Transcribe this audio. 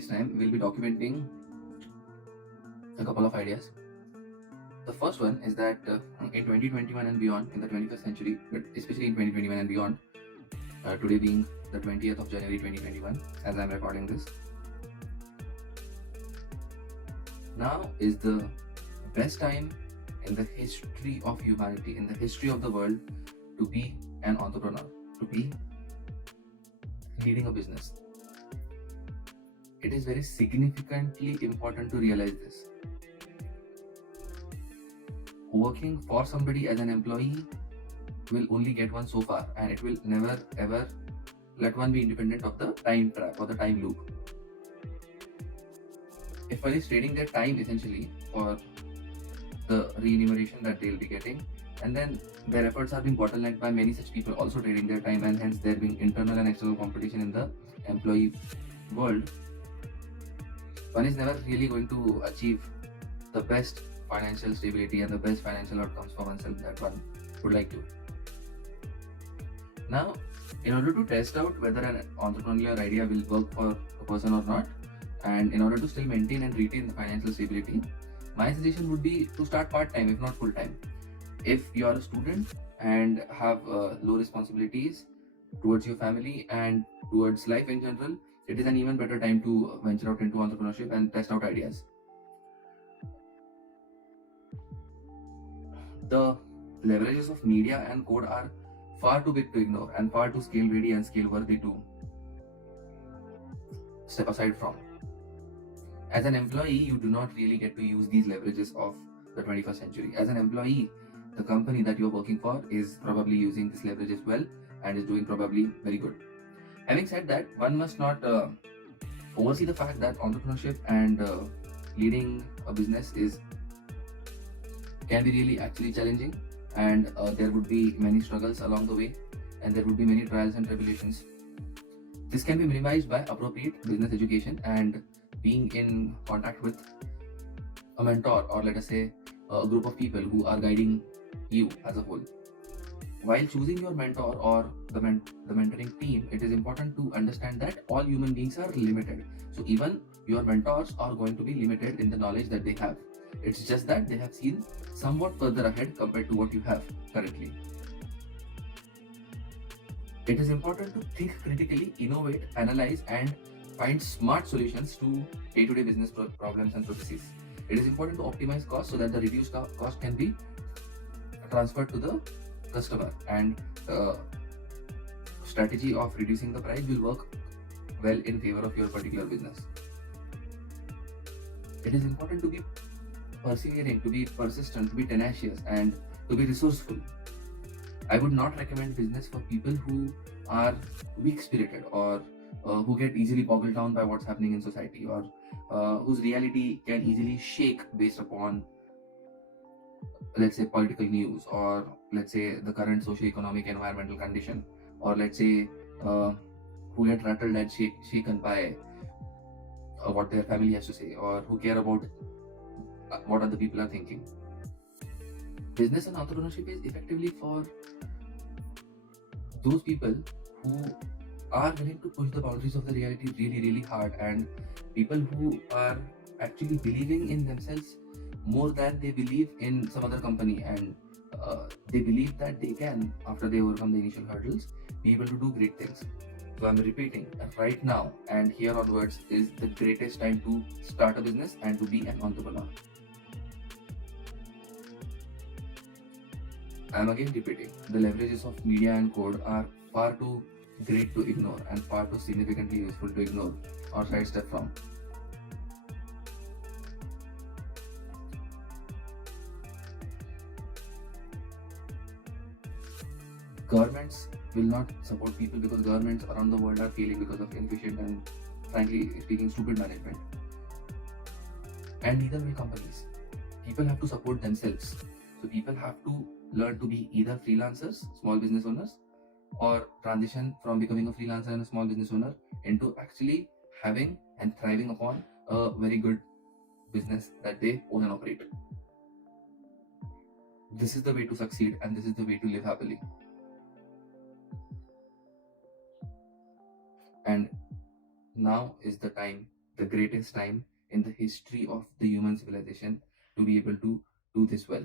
waste time, we'll be documenting a couple of ideas. The first one is that in 2021 and beyond, in the 21st century, but especially in 2021 and beyond, today being the 20th of January 2021, as I'm recording this, now is the best time in the history of humanity, in the history of the world, to be an entrepreneur, to be leading a business. It is very significantly important to realize this. Working for somebody as an employee will only get one so far, and it will never ever let one be independent of the time trap or the time loop. If one is trading their time essentially for the remuneration that they'll be getting, and then their efforts are being bottlenecked by many such people also trading their time, and hence there being internal and external competition in the employee world, one is never really going to achieve the best financial stability and the best financial outcomes for oneself that one would like to. Now, in order to test out whether an entrepreneurial idea will work for a person or not, and in order to still maintain and retain the financial stability, my suggestion would be to start part-time, if not full-time. If you are a student and have low responsibilities towards your family and towards life in general, it is an even better time to venture out into entrepreneurship and test out ideas. The leverages of media and code are far too big to ignore and far too scale ready and scale worthy to step aside from. As an employee, you do not really get to use these leverages of the 21st century. As an employee, the company that you're working for is probably using this leverage as well and is doing probably very good. Having said that, one must not oversee the fact that entrepreneurship and leading a business can be really actually challenging, and there would be many struggles along the way, and there would be many trials and tribulations. This can be minimized by appropriate business education and being in contact with a mentor, or let us say a group of people who are guiding you as a whole. While choosing your mentor or the mentoring team, it is important to understand that all human beings are limited. So even your mentors are going to be limited in the knowledge that they have. It's just that they have seen somewhat further ahead compared to what you have currently. It is important to think critically, innovate, analyze, and find smart solutions to day-to-day business problems and processes. It is important to optimize costs so that the reduced cost can be transferred to the customer, and strategy of reducing the price will work well in favor of your particular business. It is important to be persevering, to be persistent, to be tenacious, and to be resourceful. I would not recommend business for people who are weak-spirited or who get easily boggled down by what's happening in society, or whose reality can easily shake based upon, let's say, political news, or let's say the current socio-economic environmental condition, or let's say who get rattled and shaken by what their family has to say, or who care about what other people are thinking. Business and entrepreneurship is effectively for those people who are willing to push the boundaries of the reality really, really hard, and people who are actually believing in themselves more than they believe in some other company, and they believe that they can, after they overcome the initial hurdles, be able to do great things. So I'm repeating, right now and here onwards is the greatest time to start a business and to be an entrepreneur. I'm again repeating, the leverages of media and code are far too great to ignore and far too significantly useful to ignore or sidestep from. Governments will not support people because governments around the world are failing because of inefficient and, frankly speaking, stupid management. And neither will companies. People have to support themselves. So people have to learn to be either freelancers, small business owners, or transition from becoming a freelancer and a small business owner into actually having and thriving upon a very good business that they own and operate. This is the way to succeed, and this is the way to live happily. And now is the time the greatest time in the history of the human civilization to be able to do this well.